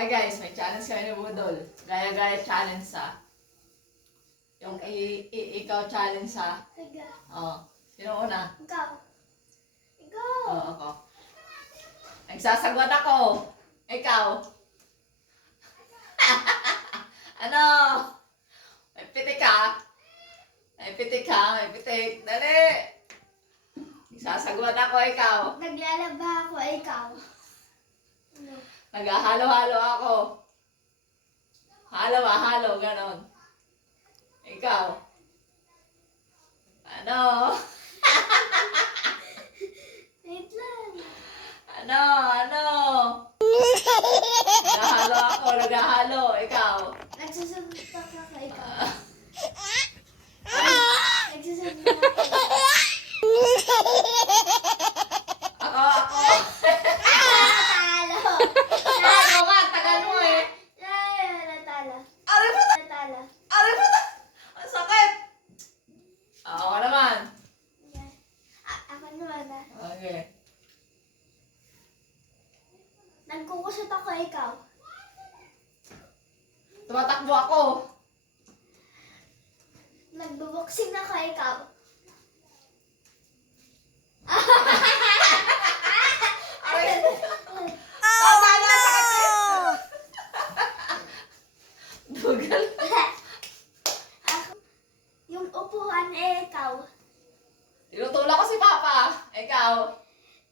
Okay guys, may challenge kami ni Budol. Gaya-gaya challenge sa. Yung ikaw challenge sa. Sige. Oh. Sino una? Ikaw. Ikaw. Oh, ako. Nagsasagwat ako. Ikaw. Ano? May pitik ka? May pitik ka? May pitik. Dali. Nagsasagwat ako, ikaw. Naglalaba ako, ikaw. Ano? Naghahalo-halo ako. Halo, ganon. Ikaw. Ano? Wait lang. Ano? Naghahalo. Ikaw. Nagsasagot ako, ikaw. Nagsasagot ako. Ako. Natalo. Ano ka? Tagal mo eh. Natalo. Aray mo! Natalo. Ang sakit! Ako naman. Ako naman ah. Okay. Nagkukusot ako, ikaw. Tumatakbo ako. Nagbuboxing ako, ikaw. Aray mo! Dugal. Ako, yung upuan ikaw. Tinutulak ko si Papa. Ikaw.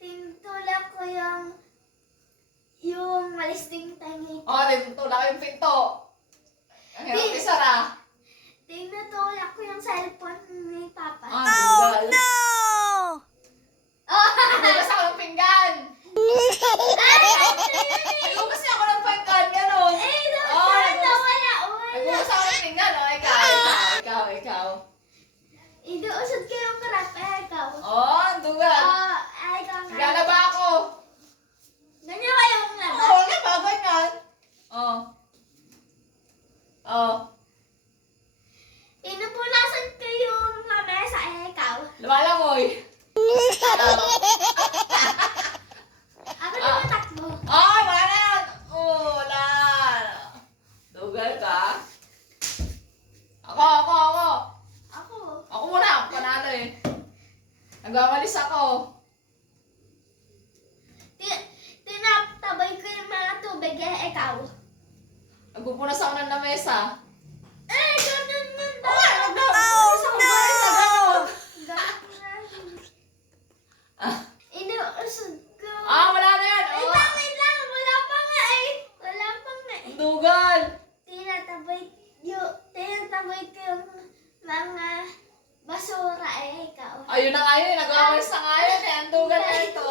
Tinutulak ko yung malisting tangi. Tinutulak ko yung pinto. Ang hirap isara. Tinutulak ko yung cellphone ni Papa. Dugal. Nagugas ako ng pinggan. Nagugas niya ako ng pinggan. Ganon. Nagugas ako ng pinggan. Ikaw. Iduusod ko yung krap, ikaw. Ang dugal. Ikaw nga. Naglalaba ako. Ganyan kayong laba. Bagay nga. Pinupunasan ko yung lamesa, ikaw. Lumalangoy. Ako tumatakbo. Wala na yan. Wala. Dugal ka. Ako. Ako muna. Ako panalo eh. Nagwawalis ako. Tinatabay ko yung mga tubig, ikaw. Nagpupunas ako ng lamesa. Ganun. Nagwawalis ako. Ganon. Inuusod ko. Wala na yan. Wait lang. Wala pa nga eh. Dugal. Tinatabay ko yung mga basura, ikaw. Ayun na nga yun. Nagwawalis na nga yun eh. Ang dugal na ito.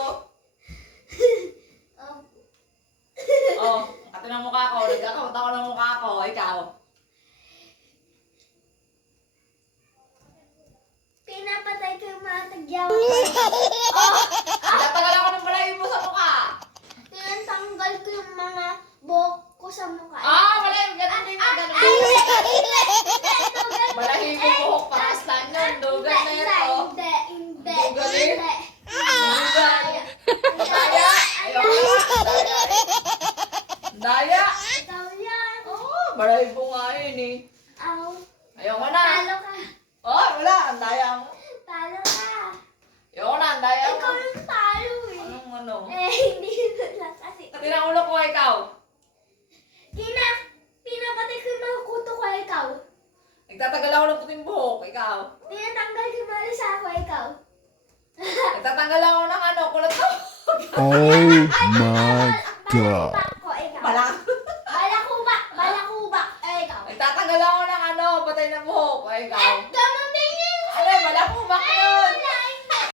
Kati ng mukha ko. Nagkakauta ko ng mukha ko. Ikaw. Pinapatay ko yung mga tagyawan. Nagtatagal ako ng balayin mo sa mukha. Tinatanggal ko yung mga buhok ko sa mukha. Wala yung ganun din. Balahin mo buhok paras lang yun. Dugal na ito. Hindi. Dugal eh. Dugal. Daya. Ayoko na. Daya. Ikaw yan. Balahin mo nga yun eh. Aw. Ayoko na. Talo ka. Wala. Ang daya mo. Talo ka. Ayoko na. Ang daya mo. Ikaw yung talo eh. Ano? Hindi ko lang kasi. Kati ng ulo ko ikaw. Pinapatay ko yung mga kuto ko, ikaw. Nagtatagal ako ng puting buhok. Ikaw. Tinatanggal ko yung mga lisa ko, ikaw. Nagtatanggal ako ng kulot ko. Oh my God. Balakubak ko, ikaw. Balakubak, ikaw. Nagtatanggal ako ng patay na buhok. Ikaw. Ganon din yun. Balakubak yun.